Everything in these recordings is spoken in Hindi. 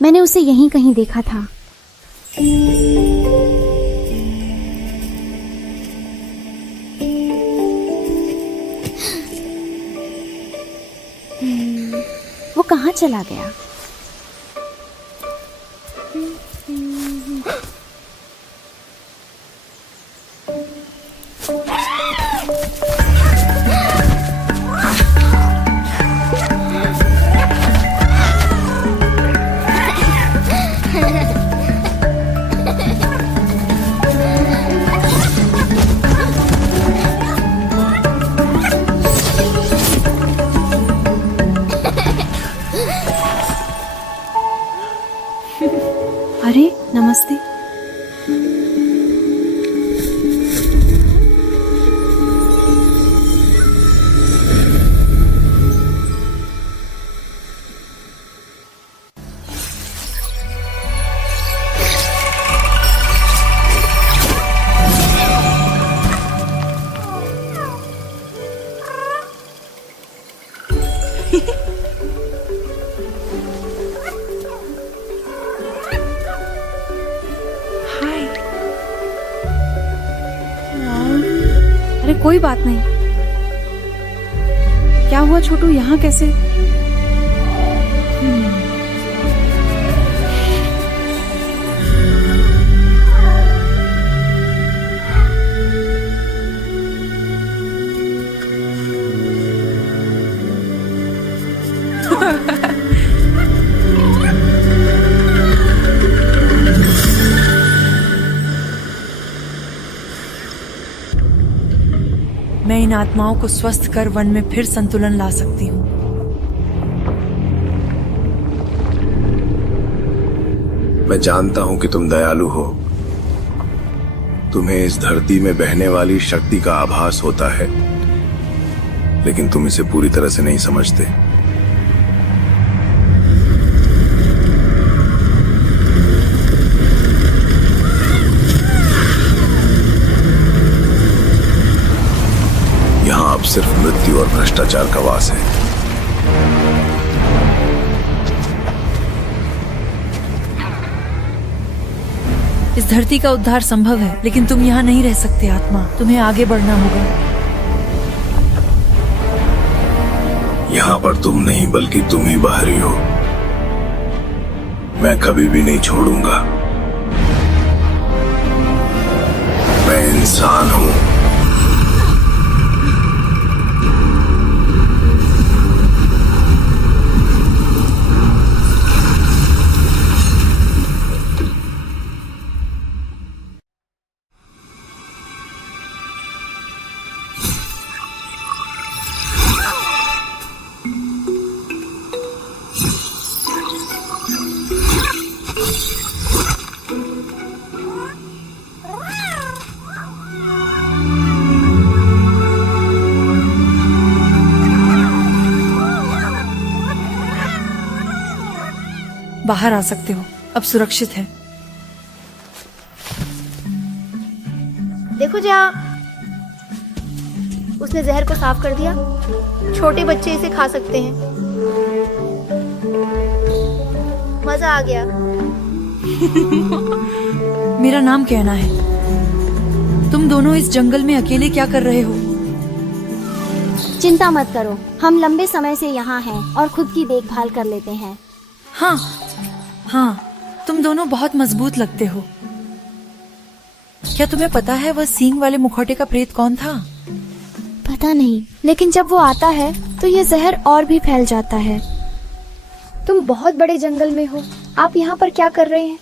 मैंने उसे यहीं कहीं देखा था। वो कहाँ चला गया? अरे नमस्ते। अरे कोई बात नहीं। क्या हुआ छोटू, यहाँ कैसे? मैं इन आत्माओं को स्वस्थ कर वन में फिर संतुलन ला सकती हूँ। मैं जानता हूं कि तुम दयालु हो। तुम्हें इस धरती में बहने वाली शक्ति का आभास होता है, लेकिन तुम इसे पूरी तरह से नहीं समझते। यहां अब सिर्फ मृत्यु और भ्रष्टाचार का वास है। इस धरती का उद्धार संभव है, लेकिन तुम यहाँ नहीं रह सकते आत्मा। तुम्हें आगे बढ़ना होगा। यहां पर तुम नहीं बल्कि तुम ही बाहरी हो। मैं कभी भी नहीं छोड़ूंगा। मैं इंसान हूं। बाहर आ सकते हो, अब सुरक्षित है। देखो जया, उसने जहर को साफ कर दिया। छोटे बच्चे इसे खा सकते हैं। मजा आ गया। मेरा नाम कहना है। तुम दोनों इस जंगल में अकेले क्या कर रहे हो? चिंता मत करो, हम लंबे समय से यहाँ हैं और खुद की देखभाल कर लेते हैं। हाँ, तुम दोनों बहुत मजबूत लगते हो। क्या तुम्हें पता है वह सींग वाले मुखौटे का प्रेत कौन था? पता नहीं, लेकिन जब वो आता है तो ये जहर और भी फैल जाता है। तुम बहुत बड़े जंगल में हो, आप यहाँ पर क्या कर रहे हैं?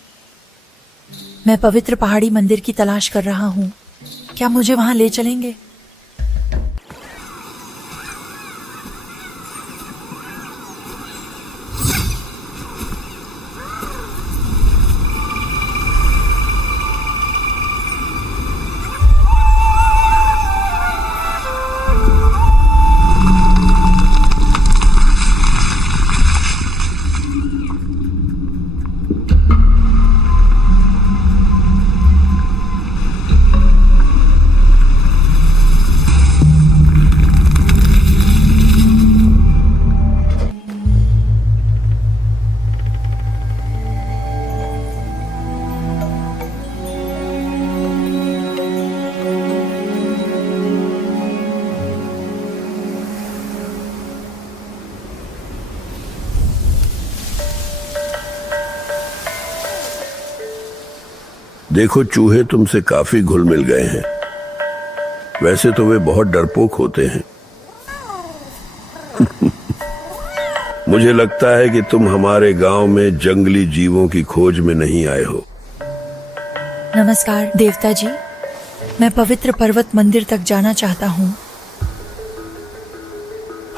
मैं पवित्र पहाड़ी मंदिर की तलाश कर रहा हूँ। क्या मुझे वहाँ ले चलेंगे? देखो, चूहे तुमसे काफी घुल मिल गए हैं। वैसे तो वे बहुत डरपोक होते हैं। मुझे लगता है कि तुम हमारे गांव में जंगली जीवों की खोज में नहीं आए हो। नमस्कार देवता जी, मैं पवित्र पर्वत मंदिर तक जाना चाहता हूँ।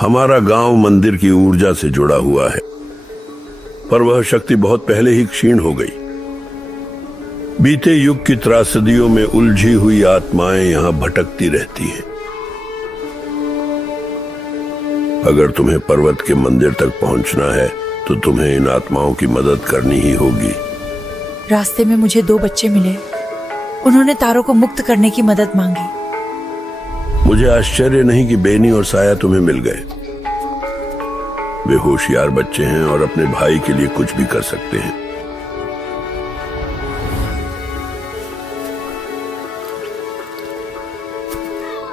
हमारा गांव मंदिर की ऊर्जा से जुड़ा हुआ है, पर वह शक्ति बहुत पहले ही क्षीण हो गई। बीते युग की त्रासदियों में उलझी हुई आत्माएं यहां भटकती रहती हैं। अगर तुम्हें पर्वत के मंदिर तक पहुंचना है तो तुम्हें इन आत्माओं की मदद करनी ही होगी। रास्ते में मुझे 2 बच्चे मिले। उन्होंने तारों को मुक्त करने की मदद मांगी। मुझे आश्चर्य नहीं कि बेनी और साया तुम्हें मिल गए। वे होशियार बच्चे हैं और अपने भाई के लिए कुछ भी कर सकते हैं।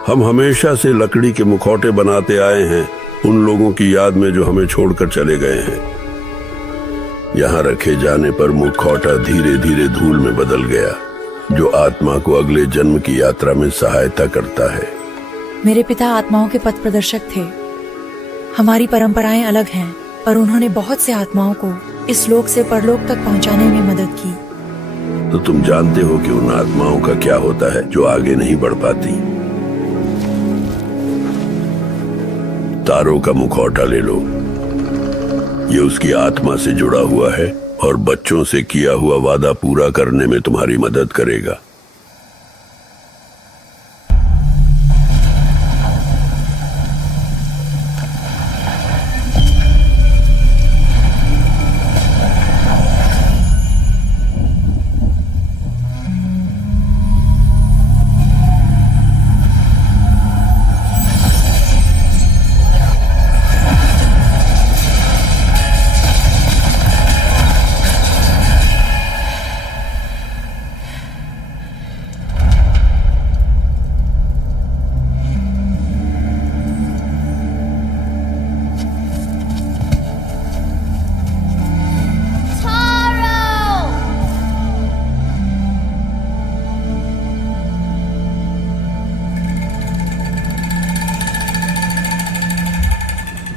हम हमेशा से लकड़ी के मुखौटे बनाते आए हैं उन लोगों की याद में जो हमें छोड़कर चले गए हैं। यहाँ रखे जाने पर मुखौटा धीरे धीरे धूल में बदल गया, जो आत्मा को अगले जन्म की यात्रा में सहायता करता है। मेरे पिता आत्माओं के पथ प्रदर्शक थे। हमारी परंपराएं अलग हैं, पर उन्होंने बहुत से आत्माओं को इस लोक से परलोक तक पहुंचाने में मदद की। तो तुम जानते हो कि उन आत्माओं का क्या होता है जो आगे नहीं बढ़ पाती। तारों का मुखौटा ले लो, ये उसकी आत्मा से जुड़ा हुआ है और बच्चों से किया हुआ वादा पूरा करने में तुम्हारी मदद करेगा।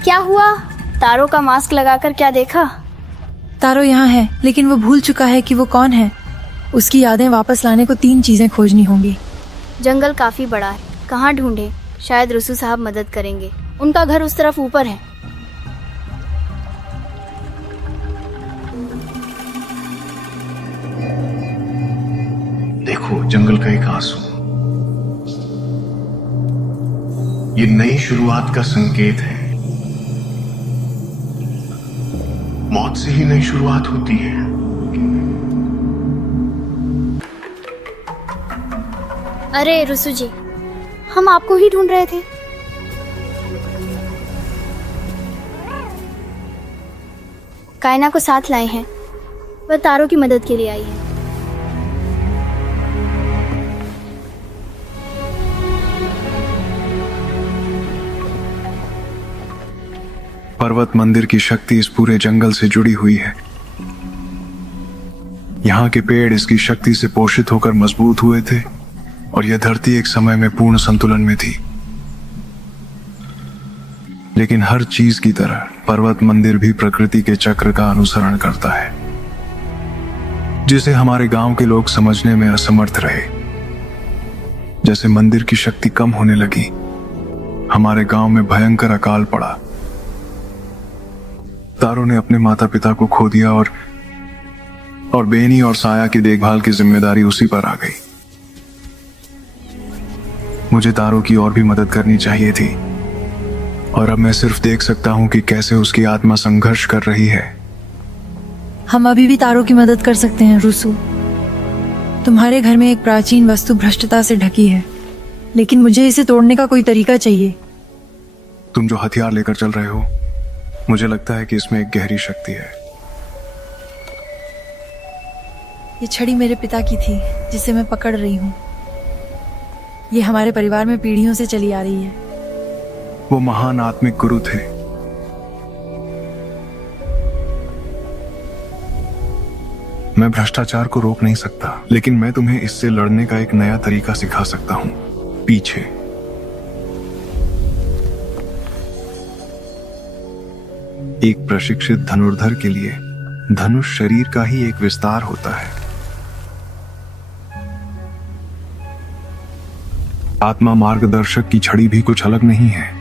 क्या हुआ? तारों का मास्क लगाकर क्या देखा? तारो यहाँ है, लेकिन वो भूल चुका है कि वो कौन है। उसकी यादें वापस लाने को 3 चीजें खोजनी होंगी। जंगल काफी बड़ा है, कहाँ ढूंढे? शायद रुसू साहब मदद करेंगे। उनका घर उस तरफ ऊपर है। देखो, जंगल का एक आंसू, ये नई शुरुआत का संकेत है। मौत से ही नई शुरुआत होती है। अरे रुसू जी, हम आपको ही ढूंढ रहे थे। कायना को साथ लाए हैं, वह तारों की मदद के लिए आई है। पर्वत मंदिर की शक्ति इस पूरे जंगल से जुड़ी हुई है। यहाँ के पेड़ इसकी शक्ति से पोषित होकर मजबूत हुए थे और यह धरती एक समय में पूर्ण संतुलन में थी। लेकिन हर चीज की तरह पर्वत मंदिर भी प्रकृति के चक्र का अनुसरण करता है, जिसे हमारे गांव के लोग समझने में असमर्थ रहे। जैसे मंदिर की शक्ति कम होने लगी, हमारे गांव में भयंकर अकाल पड़ा। तारों ने अपने माता पिता को खो दिया और बेनी और साया की देखभाल की जिम्मेदारी उसी पर आ गई। मुझे तारों की और भी मदद करनी चाहिए थी, और अब मैं सिर्फ देख सकता हूं कि कैसे उसकी आत्मा संघर्ष कर रही है। हम अभी भी तारों की मदद कर सकते हैं रुसू। तुम्हारे घर में एक प्राचीन वस्तु भ्रष्टता से ढकी है, लेकिन मुझे इसे तोड़ने का कोई तरीका चाहिए। तुम जो हथियार लेकर चल रहे हो, मुझे लगता है कि इसमें एक गहरी शक्ति है। ये छड़ी मेरे पिता की थी, जिसे मैं पकड़ रही हूँ। ये हमारे परिवार में पीढ़ियों से चली आ रही है। वो महान आत्मिक गुरु थे। मैं भ्रष्टाचार को रोक नहीं सकता, लेकिन मैं तुम्हें इससे लड़ने का एक नया तरीका सिखा सकता हूँ। पीछे। एक प्रशिक्षित धनुर्धर के लिए धनुष शरीर का ही एक विस्तार होता है। आत्मा मार्गदर्शक की छड़ी भी कुछ अलग नहीं है।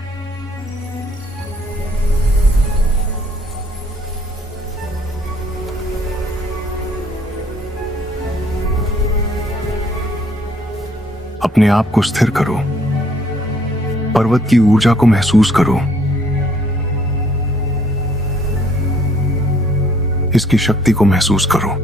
अपने आप को स्थिर करो, पर्वत की ऊर्जा को महसूस करो, इसकी शक्ति को महसूस करो।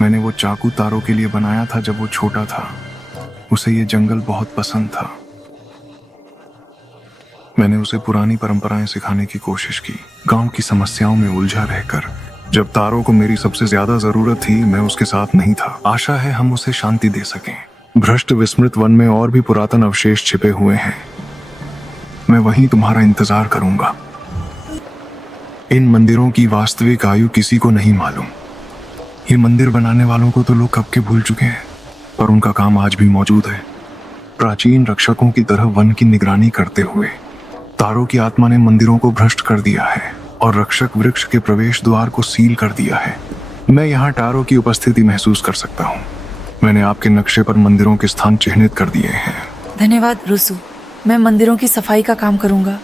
मैंने वो चाकू तारों के लिए बनाया था जब वो छोटा था। उसे ये जंगल बहुत पसंद था। मैंने उसे पुरानी परंपराएं सिखाने की कोशिश की, गांव की समस्याओं में उलझा रहकर। जब तारों को मेरी सबसे ज्यादा जरूरत थी, मैं उसके साथ नहीं था। आशा है हम उसे शांति दे सकें। भ्रष्ट विस्मृत वन में और भी पुरातन अवशेष छिपे हुए हैं। मैं वहीं तुम्हारा इंतजार करूंगा। इन मंदिरों की वास्तविक आयु किसी को नहीं मालूम। ये मंदिर बनाने वालों को तो लोग कब के भूल चुके हैं, पर उनका काम आज भी मौजूद है। प्राचीन रक्षकों की तरह वन की निगरानी करते हुए तारों की आत्मा ने मंदिरों को भ्रष्ट कर दिया है और रक्षक वृक्ष के प्रवेश द्वार को सील कर दिया है। मैं यहाँ तारों की उपस्थिति महसूस कर सकता हूँ। मैंने आपके नक्शे पर मंदिरों के स्थान चिन्हित कर दिए हैं। धन्यवाद रुसु। मैं मंदिरों की सफाई का काम करूंगा।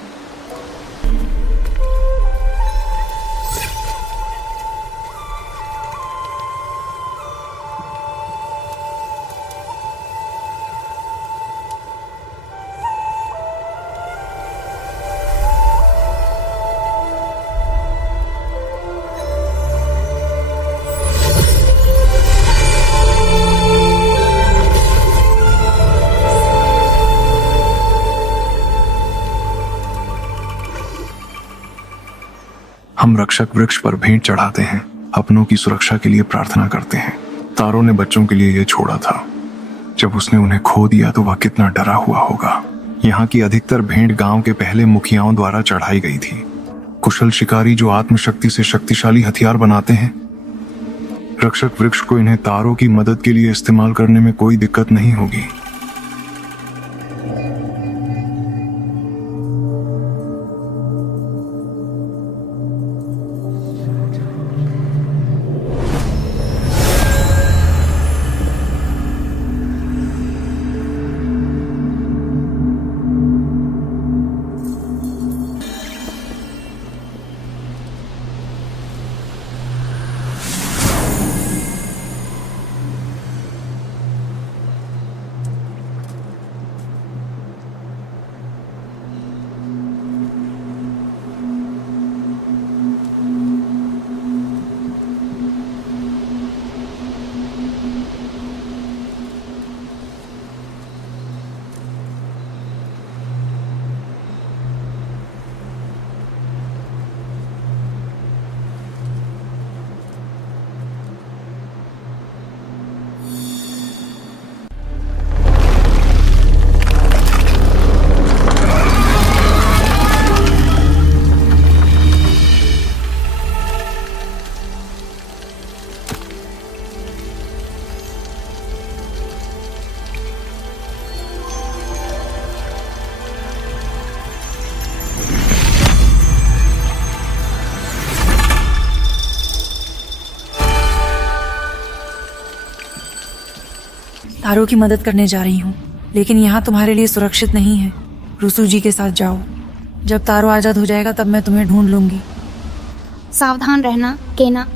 हम रक्षक वृक्ष पर भेंट चढ़ाते हैं, अपनों की सुरक्षा के लिए प्रार्थना करते हैं। तारों ने बच्चों के लिए ये छोड़ा था। जब उसने उन्हें खो दिया तो वह कितना डरा हुआ होगा। यहाँ की अधिकतर भेंट गांव के पहले मुखियाओं द्वारा चढ़ाई गई थी। कुशल शिकारी जो आत्मशक्ति से शक्तिशाली हथियार बनाते हैं। रक्षक वृक्ष को इन्हें तारों की मदद के लिए इस्तेमाल करने में कोई दिक्कत नहीं होगी। तारो की मदद करने जा रही हूँ, लेकिन यहाँ तुम्हारे लिए सुरक्षित नहीं है। रुसू जी के साथ जाओ। जब तारो आजाद हो जाएगा तब मैं तुम्हें ढूंढ लूंगी। सावधान रहना केना।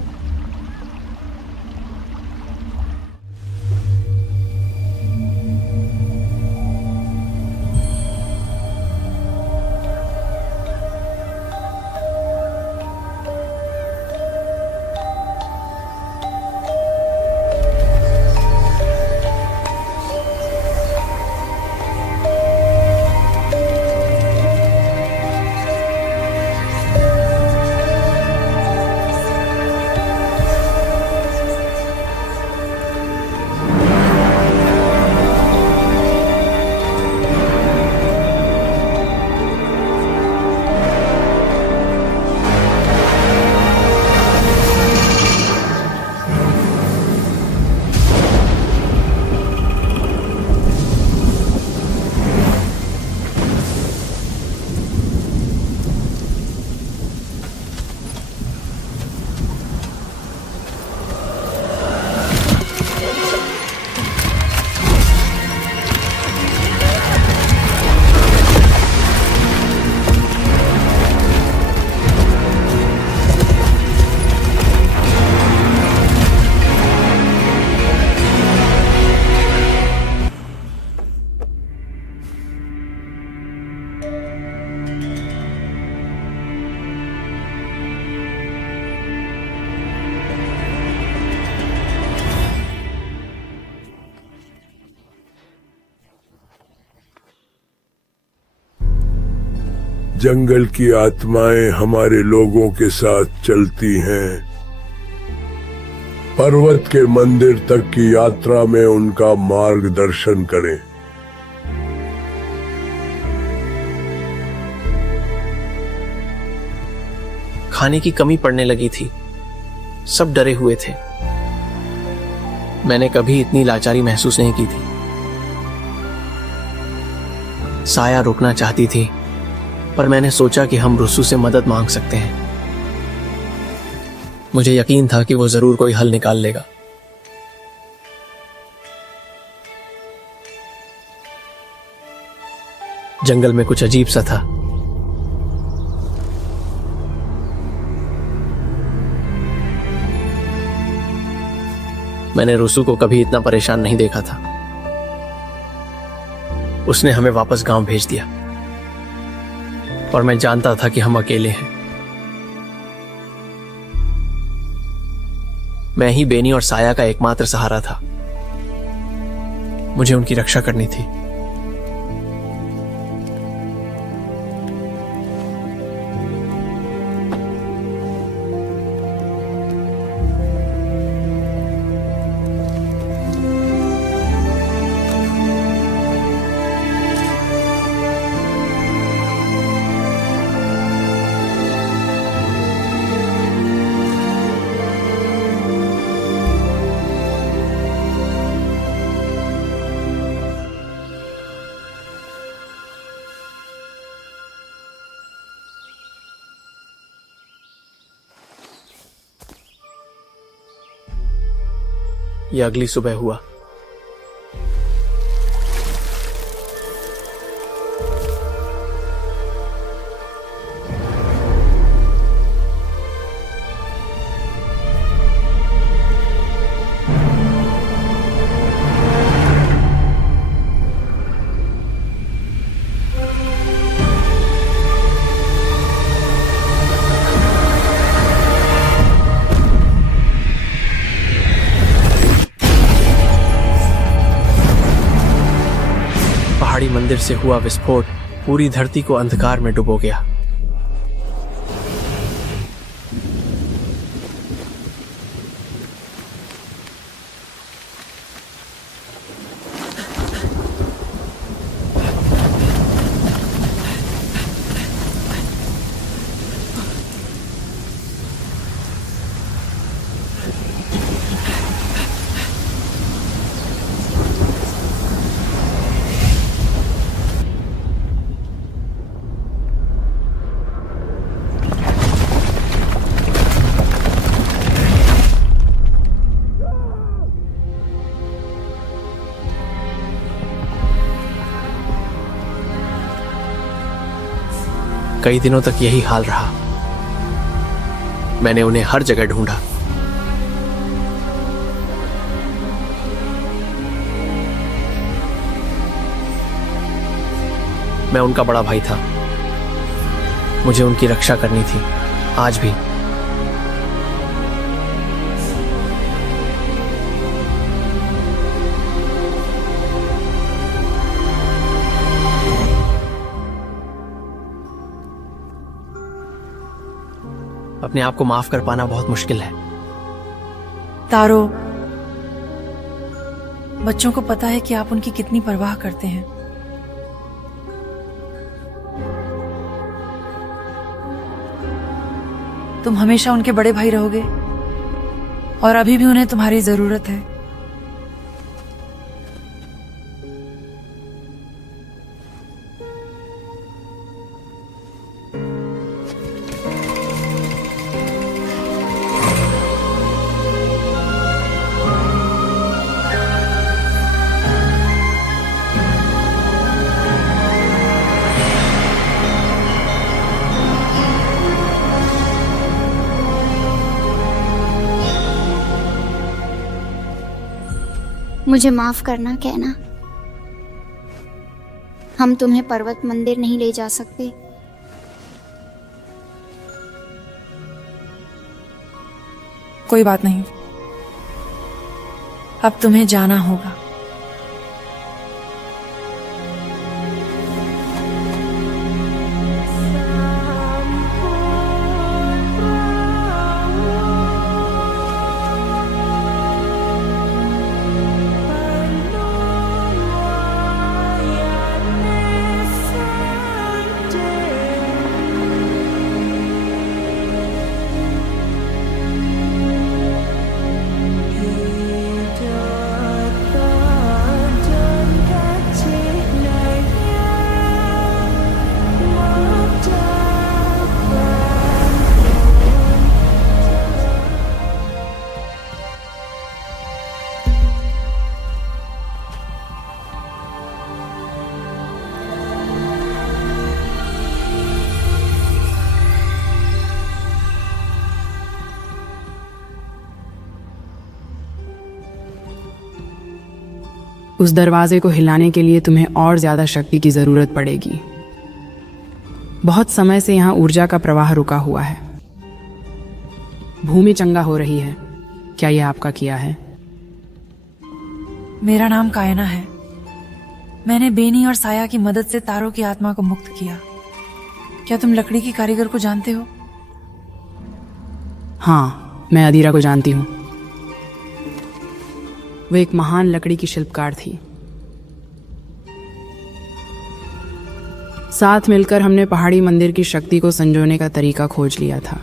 जंगल की आत्माएं हमारे लोगों के साथ चलती हैं। पर्वत के मंदिर तक की यात्रा में उनका मार्गदर्शन करें। खाने की कमी पड़ने लगी थी। सब डरे हुए थे। मैंने कभी इतनी लाचारी महसूस नहीं की थी। साया रुकना चाहती थी, पर मैंने सोचा कि हम रुसू से मदद मांग सकते हैं। मुझे यकीन था कि वो जरूर कोई हल निकाल लेगा। जंगल में कुछ अजीब सा था। मैंने रुसू को कभी इतना परेशान नहीं देखा था। उसने हमें वापस गांव भेज दिया और मैं जानता था कि हम अकेले हैं। मैं ही बेनी और साया का एकमात्र सहारा था। मुझे उनकी रक्षा करनी थी। यह अगली सुबह हुआ। पहाड़ी मंदिर से हुआ विस्फोट पूरी धरती को अंधकार में डुबो गया। कई दिनों तक यही हाल रहा। मैंने उन्हें हर जगह ढूंढा। मैं उनका बड़ा भाई था। मुझे उनकी रक्षा करनी थी, आज भी। अपने आप को माफ कर पाना बहुत मुश्किल है। तारो, बच्चों को पता है कि आप उनकी कितनी परवाह करते हैं। तुम हमेशा उनके बड़े भाई रहोगे और अभी भी उन्हें तुम्हारी जरूरत है। मुझे माफ करना कहना। हम तुम्हें पर्वत मंदिर नहीं ले जा सकते। कोई बात नहीं, अब तुम्हें जाना होगा। उस दरवाजे को हिलाने के लिए तुम्हें और ज्यादा शक्ति की जरूरत पड़ेगी। बहुत समय से यहाँ ऊर्जा का प्रवाह रुका हुआ है। भूमि चंगा हो रही है। क्या यह आपका किया है? मेरा नाम कायना है। मैंने बेनी और साया की मदद से तारों की आत्मा को मुक्त किया। क्या तुम लकड़ी की कारीगर को जानते हो? हाँ, मैं अदीरा को जानती हूँ। वो एक महान लकड़ी की शिल्पकार थी। साथ मिलकर हमने पहाड़ी मंदिर की शक्ति को संजोने का तरीका खोज लिया था।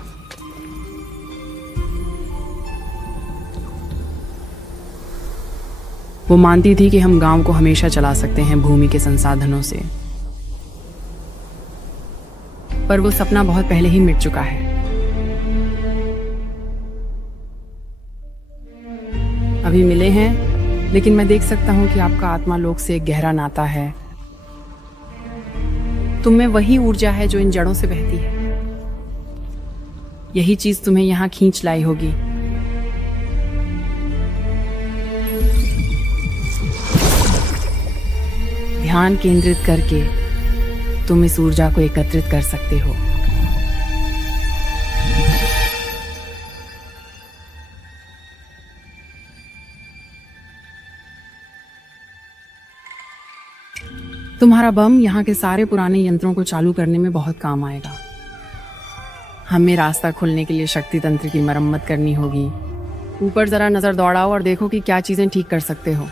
वो मानती थी कि हम गांव को हमेशा चला सकते हैं भूमि के संसाधनों से, पर वो सपना बहुत पहले ही मिट चुका है। अभी मिले हैं, लेकिन मैं देख सकता हूं कि आपका आत्मा लोक से एक गहरा नाता है। तुम में वही ऊर्जा है जो इन जड़ों से बहती है। यही चीज तुम्हें यहां खींच लाई होगी। ध्यान केंद्रित करके तुम इस ऊर्जा को एकत्रित कर सकते हो। तुम्हारा बम यहाँ के सारे पुराने यंत्रों को चालू करने में बहुत काम आएगा। हमें रास्ता खोलने के लिए शक्ति तंत्र की मरम्मत करनी होगी। ऊपर जरा नजर दौड़ाओ और देखो कि क्या चीजें ठीक कर सकते हो।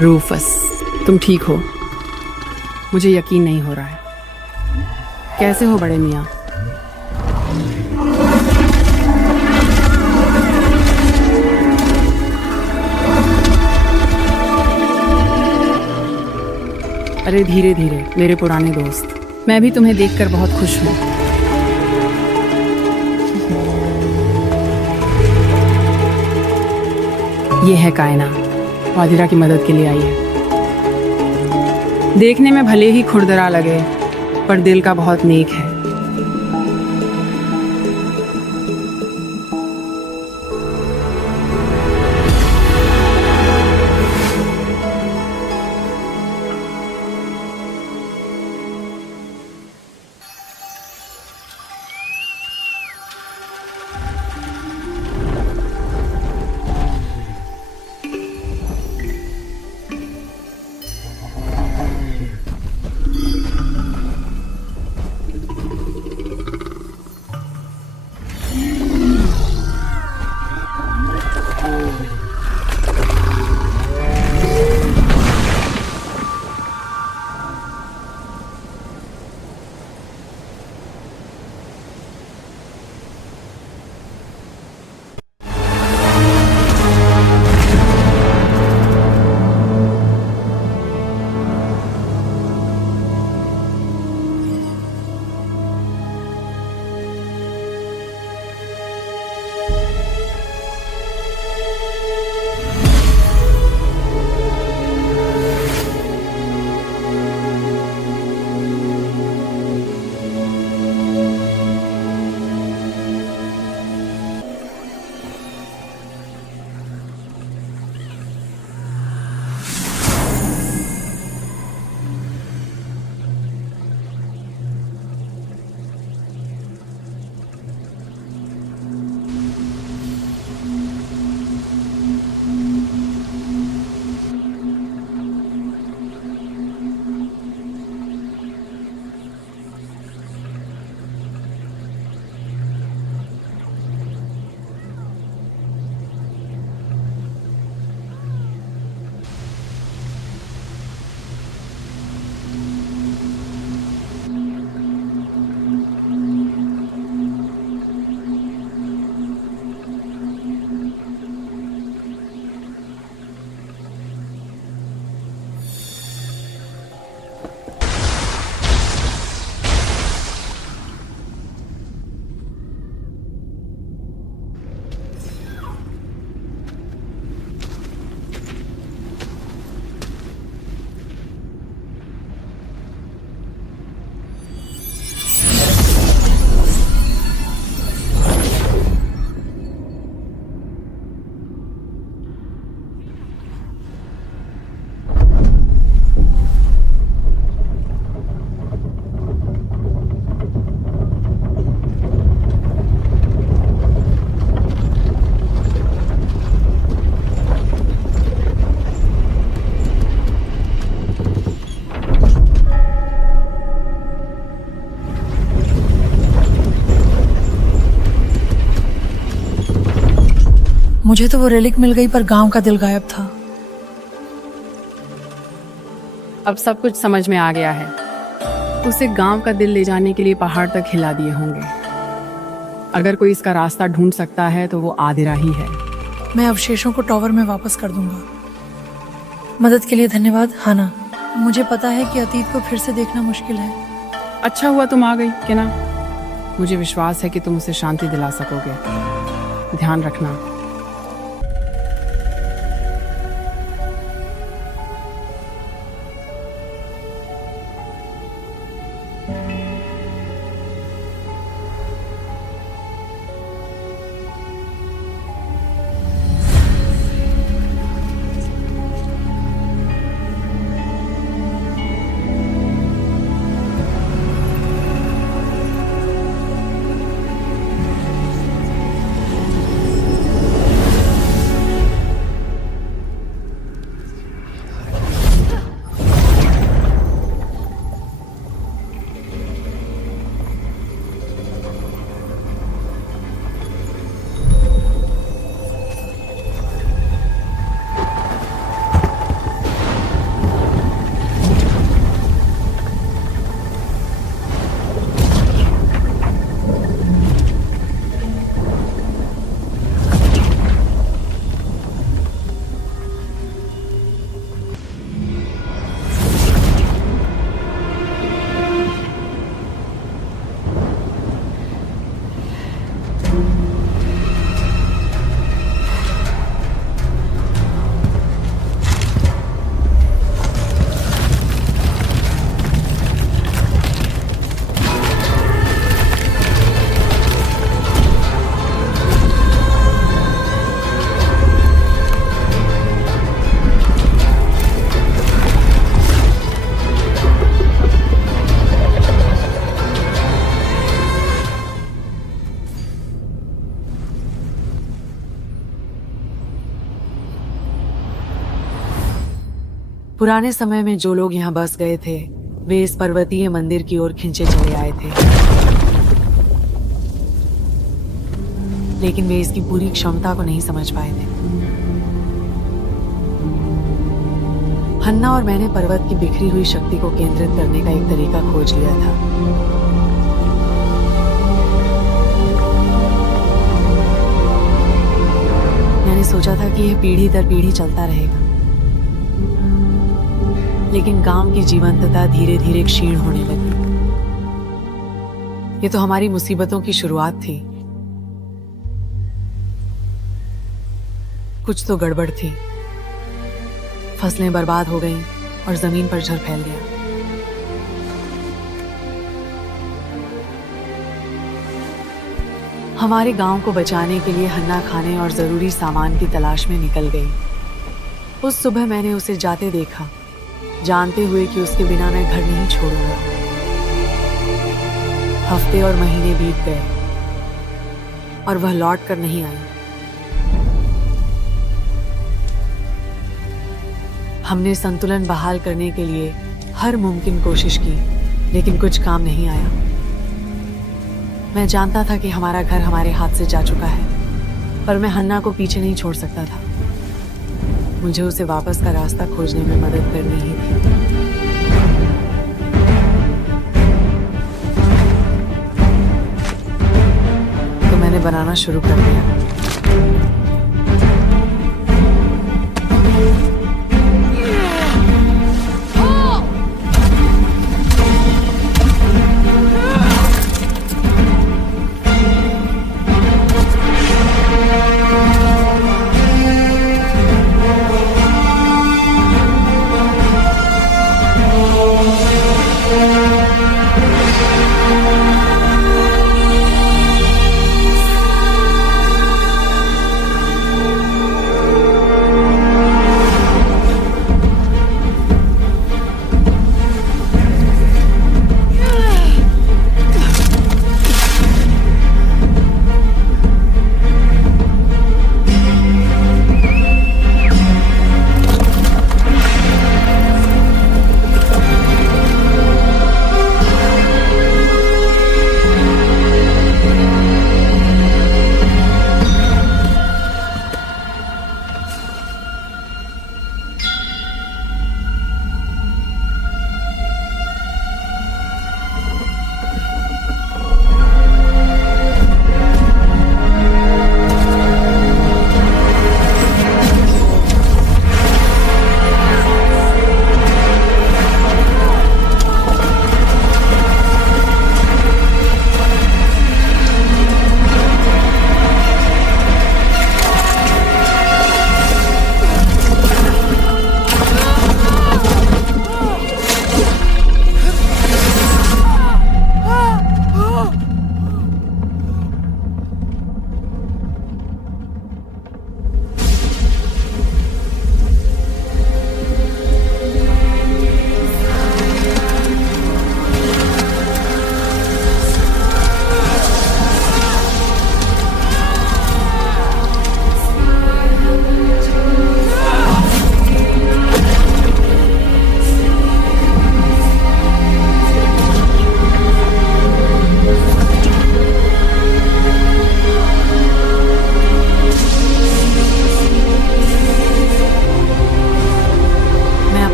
रूफस, तुम ठीक हो? मुझे यकीन नहीं हो रहा है। कैसे हो बड़े मियाँ? अरे धीरे धीरे मेरे पुराने दोस्त, मैं भी तुम्हें देखकर बहुत खुश हूँ। ये है कायना, वादिरा की मदद के लिए आई है। देखने में भले ही खुरदरा लगे, पर दिल का बहुत नेक है। मुझे तो वो रेलिक मिल गई, पर गांव का दिल गायब था। अब सब कुछ समझ में आ गया है। उसे गांव का दिल ले जाने के लिए पहाड़ तक हिला दिए होंगे। अगर कोई इसका रास्ता ढूंढ सकता है तो वो आदिरा ही है। मैं अवशेषों को टॉवर में वापस कर दूंगा। मदद के लिए धन्यवाद हाना। मुझे पता है कि अतीत को फिर से देखना मुश्किल है। अच्छा हुआ तुम आ गई, क्या ना? मुझे विश्वास है कि तुम उसे शांति दिला सकोगे। ध्यान रखना। पुराने समय में जो लोग यहाँ बस गए थे वे इस पर्वतीय मंदिर की ओर खींचे चले आए थे, लेकिन वे इसकी पूरी क्षमता को नहीं समझ पाए थे। हन्ना और मैंने पर्वत की बिखरी हुई शक्ति को केंद्रित करने का एक तरीका खोज लिया था। मैंने सोचा था कि यह पीढ़ी दर पीढ़ी चलता रहेगा, लेकिन गांव की जीवंतता धीरे धीरे क्षीण होने लगी। ये तो हमारी मुसीबतों की शुरुआत थी। कुछ तो गड़बड़ थी। फसलें बर्बाद हो गईं और जमीन पर जहर फैल गया। हमारे गांव को बचाने के लिए हन्ना खाने और जरूरी सामान की तलाश में निकल गई। उस सुबह मैंने उसे जाते देखा, जानते हुए कि उसके बिना मैं घर नहीं छोड़ूंगा। हफ्ते और महीने बीत गए और वह लौट कर नहीं आई। हमने संतुलन बहाल करने के लिए हर मुमकिन कोशिश की, लेकिन कुछ काम नहीं आया। मैं जानता था कि हमारा घर हमारे हाथ से जा चुका है, पर मैं हन्ना को पीछे नहीं छोड़ सकता था। मुझे उसे वापस का रास्ता खोजने में मदद करनी ही थी। तो मैंने बनाना शुरू कर दिया।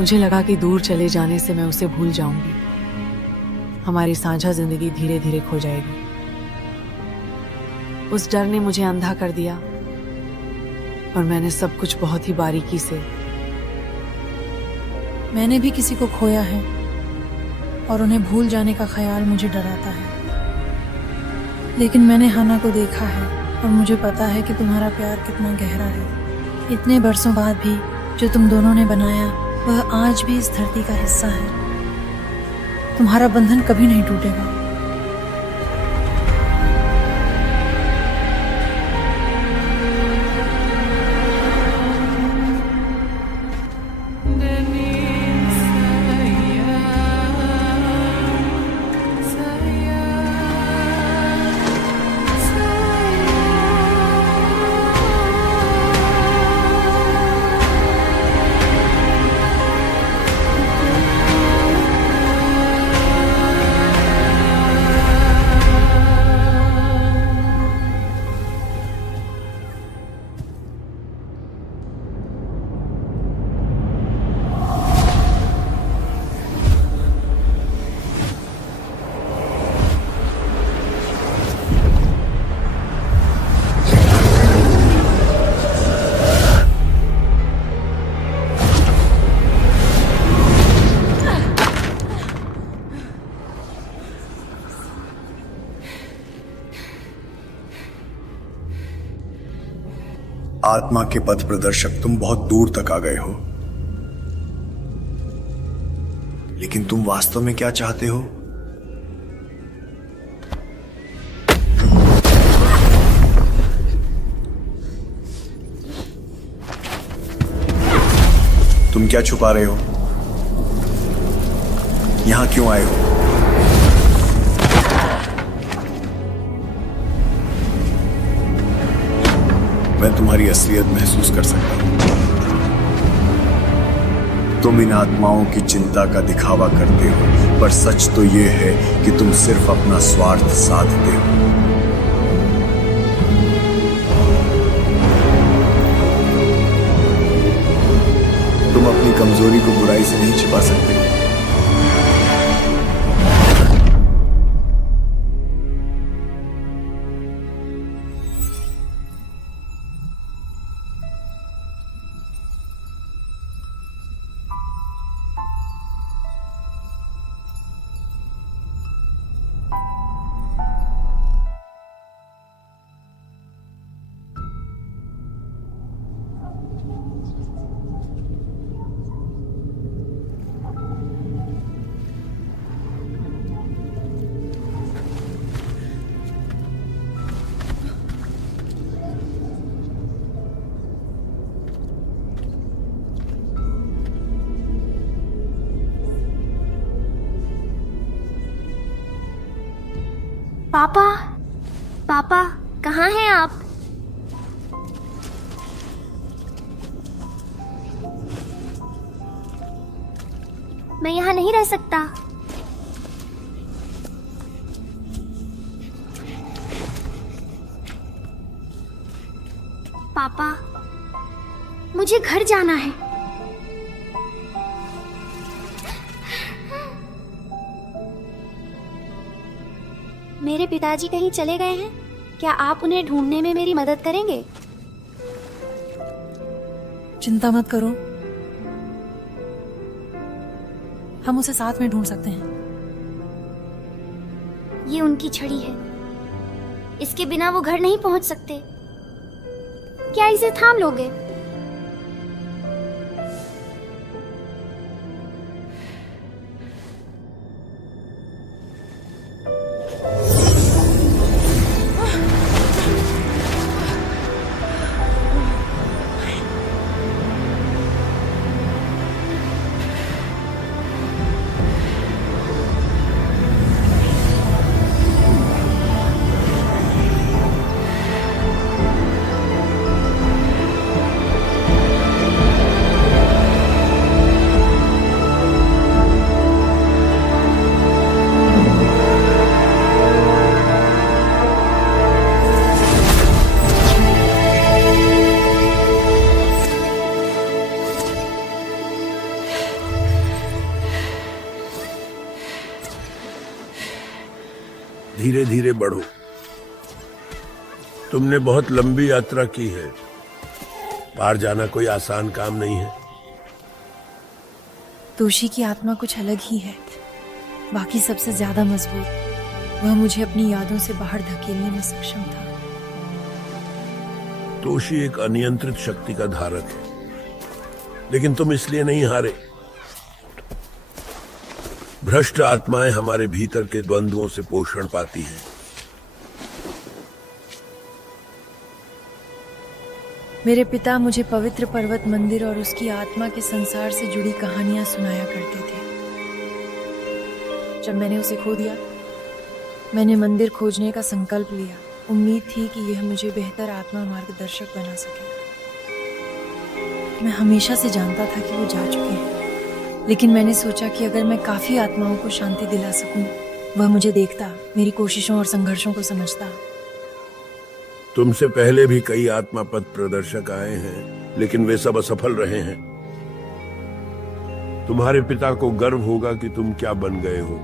मुझे लगा कि दूर चले जाने से मैं उसे भूल जाऊंगी, हमारी साझा जिंदगी धीरे धीरे खो जाएगी। उस डर ने मुझे अंधा कर दिया और मैंने सब कुछ बहुत ही बारीकी से। मैंने भी किसी को खोया है और उन्हें भूल जाने का ख्याल मुझे डराता है, लेकिन मैंने हन्ना को देखा है और मुझे पता है कि तुम्हारा प्यार कितना गहरा है। इतने बरसों बाद भी जो तुम दोनों ने बनाया वह आज भी इस धरती का हिस्सा है। तुम्हारा बंधन कभी नहीं टूटेगा। आत्मा के पथ प्रदर्शक, तुम बहुत दूर तक आ गए हो, लेकिन तुम वास्तव में क्या चाहते हो? तुम क्या छुपा रहे हो? यहां क्यों आए हो? मैं तुम्हारी असलियत महसूस कर सकता हूं। तुम इन आत्माओं की चिंता का दिखावा करते हो, पर सच तो यह है कि तुम सिर्फ अपना स्वार्थ साधते हो। तुम अपनी कमजोरी को बुराई से नहीं छिपा सकते। पापा, पापा, कहाँ हैं आप? मैं यहाँ नहीं रह सकता। पापा, मुझे घर जाना है। मेरे पिताजी कहीं चले गए हैं? क्या आप उन्हें ढूंढने में मेरी मदद करेंगे? चिंता मत करो, हम उसे साथ में ढूंढ सकते हैं। ये उनकी छड़ी है, इसके बिना वो घर नहीं पहुंच सकते। क्या इसे थाम लोगे? धीरे धीरे बढ़ो। तुमने बहुत लंबी यात्रा की है, पार जाना कोई आसान काम नहीं है। तोशी की आत्मा कुछ अलग ही है, बाकी सबसे ज्यादा मजबूत। वह मुझे अपनी यादों से बाहर धकेलने में सक्षम था। तोशी एक अनियंत्रित शक्ति का धारक है, लेकिन तुम इसलिए नहीं हारे। भ्रष्ट आत्माएं हमारे भीतर के द्वंद्वों से पोषण पाती हैं। मेरे पिता मुझे पवित्र पर्वत मंदिर और उसकी आत्मा के संसार से जुड़ी कहानियां सुनाया करते थे। जब मैंने उसे खो दिया, मैंने मंदिर खोजने का संकल्प लिया। उम्मीद थी कि यह मुझे बेहतर आत्मा मार्गदर्शक बना सके। मैं हमेशा से जानता था कि वो जा चुके हैं, लेकिन मैंने सोचा कि अगर मैं काफी आत्माओं को शांति दिला सकूं, वह मुझे देखता, मेरी कोशिशों और संघर्षों को समझता। तुमसे पहले भी कई आत्मा पथ प्रदर्शक आए हैं, लेकिन वे सब असफल रहे हैं। तुम्हारे पिता को गर्व होगा कि तुम क्या बन गए हो।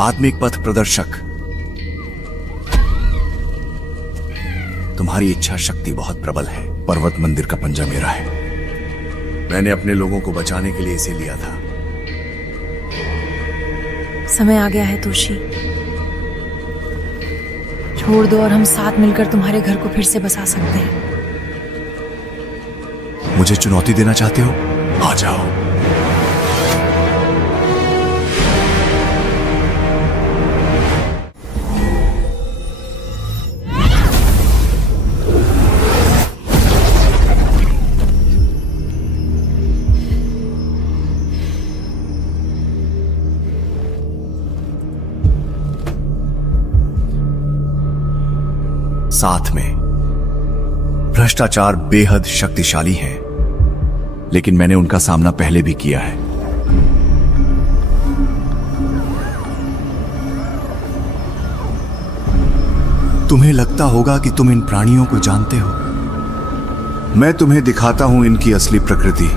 आत्मिक पथ प्रदर्शक। तुम्हारी इच्छा शक्ति बहुत प्रबल है। पर्वत मंदिर का पंजा मेरा है। मैंने अपने लोगों को बचाने के लिए इसे लिया था। समय आ गया है तोशी, छोड़ दो और हम साथ मिलकर तुम्हारे घर को फिर से बसा सकते हैं। मुझे चुनौती देना चाहते हो? आ जाओ। साथ में भ्रष्टाचार बेहद शक्तिशाली है, लेकिन मैंने उनका सामना पहले भी किया है। तुम्हें लगता होगा कि तुम इन प्राणियों को जानते हो। मैं तुम्हें दिखाता हूं इनकी असली प्रकृति।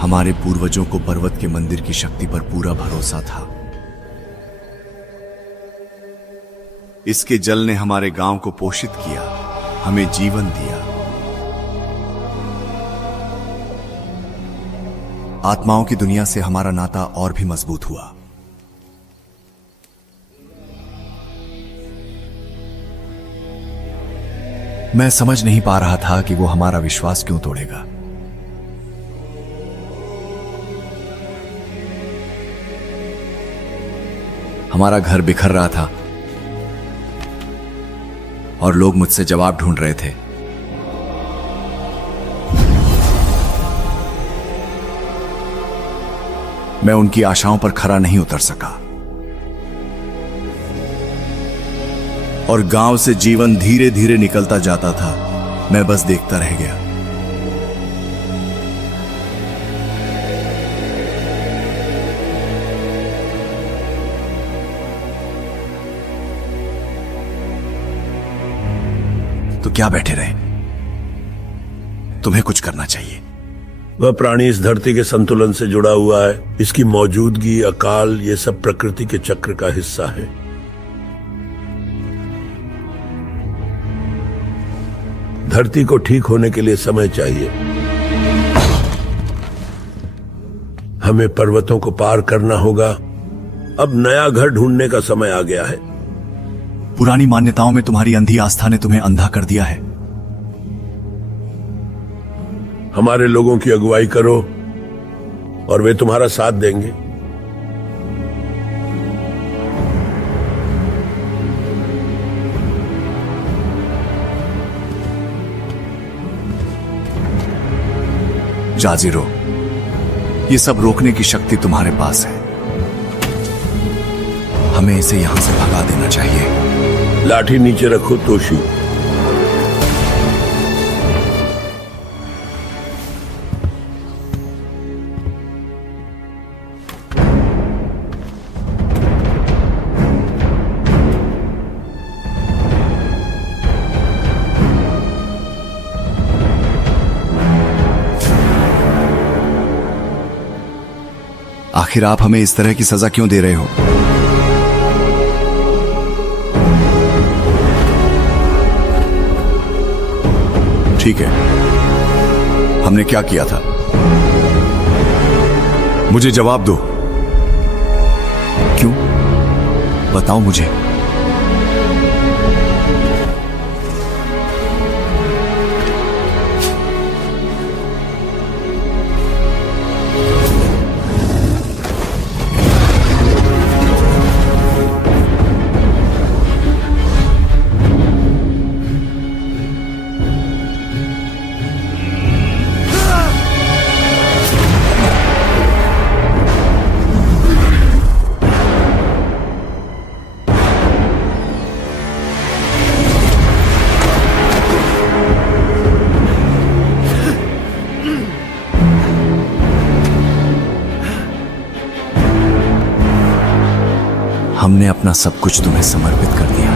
हमारे पूर्वजों को पर्वत के मंदिर की शक्ति पर पूरा भरोसा था। इसके जल ने हमारे गांव को पोषित किया, हमें जीवन दिया। आत्माओं की दुनिया से हमारा नाता और भी मजबूत हुआ। मैं समझ नहीं पा रहा था कि वो हमारा विश्वास क्यों तोड़ेगा। हमारा घर बिखर रहा था और लोग मुझसे जवाब ढूंढ रहे थे। मैं उनकी आशाओं पर खरा नहीं उतर सका और गांव से जीवन धीरे धीरे निकलता जाता था। मैं बस देखता रह गया। तो क्या बैठे रहे? तुम्हें कुछ करना चाहिए। वह प्राणी इस धरती के संतुलन से जुड़ा हुआ है। इसकी मौजूदगी, अकाल, ये सब प्रकृति के चक्र का हिस्सा है। धरती को ठीक होने के लिए समय चाहिए। हमें पर्वतों को पार करना होगा। अब नया घर ढूंढने का समय आ गया है। पुरानी मान्यताओं में तुम्हारी अंधी आस्था ने तुम्हें अंधा कर दिया है। हमारे लोगों की अगुवाई करो और वे तुम्हारा साथ देंगे। जाजिरो, ये सब रोकने की शक्ति तुम्हारे पास है। हमें इसे यहां से भगा देना चाहिए। लाठी नीचे रखो तोशी। आखिर आप हमें इस तरह की सजा क्यों दे रहे हो? ठीक है, हमने क्या किया था? मुझे जवाब दो। क्यों? बताओ मुझे। हमने अपना सब कुछ तुम्हें समर्पित कर दिया।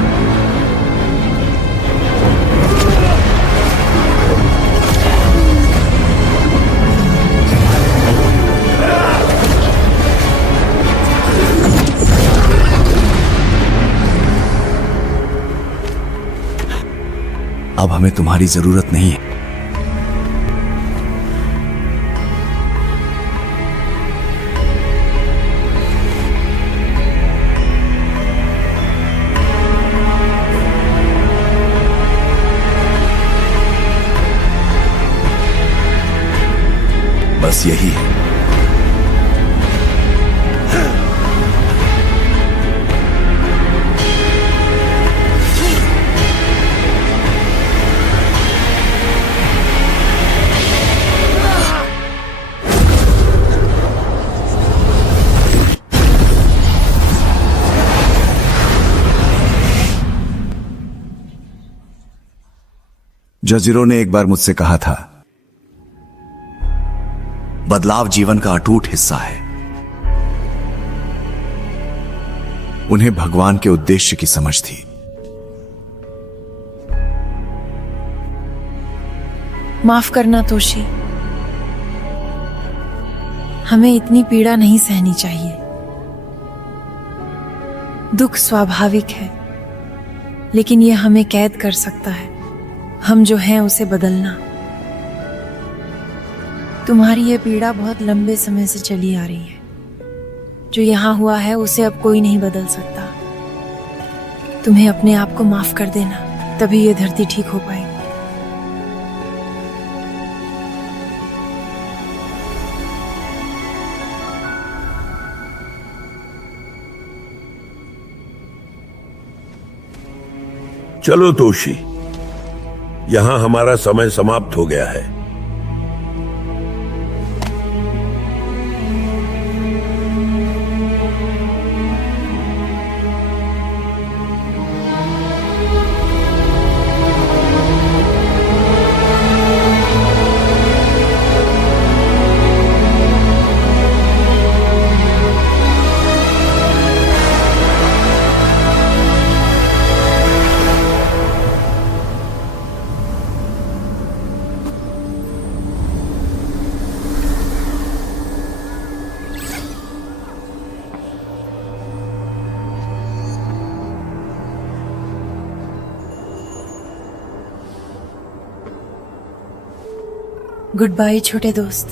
अब हमें तुम्हारी जरूरत नहीं है। बस यही है। जजीरो ने एक बार मुझसे कहा था, बदलाव जीवन का अटूट हिस्सा है। उन्हें भगवान के उद्देश्य की समझ थी। माफ करना तोशी, हमें इतनी पीड़ा नहीं सहनी चाहिए। दुख स्वाभाविक है, लेकिन यह हमें कैद कर सकता है। हम जो हैं उसे बदलना। तुम्हारी यह पीड़ा बहुत लंबे समय से चली आ रही है। जो यहां हुआ है उसे अब कोई नहीं बदल सकता। तुम्हें अपने आप को माफ कर देना, तभी यह धरती ठीक हो पाएगी। चलो तोशी, यहां हमारा समय समाप्त हो गया है। गुड बाय छोटे दोस्त।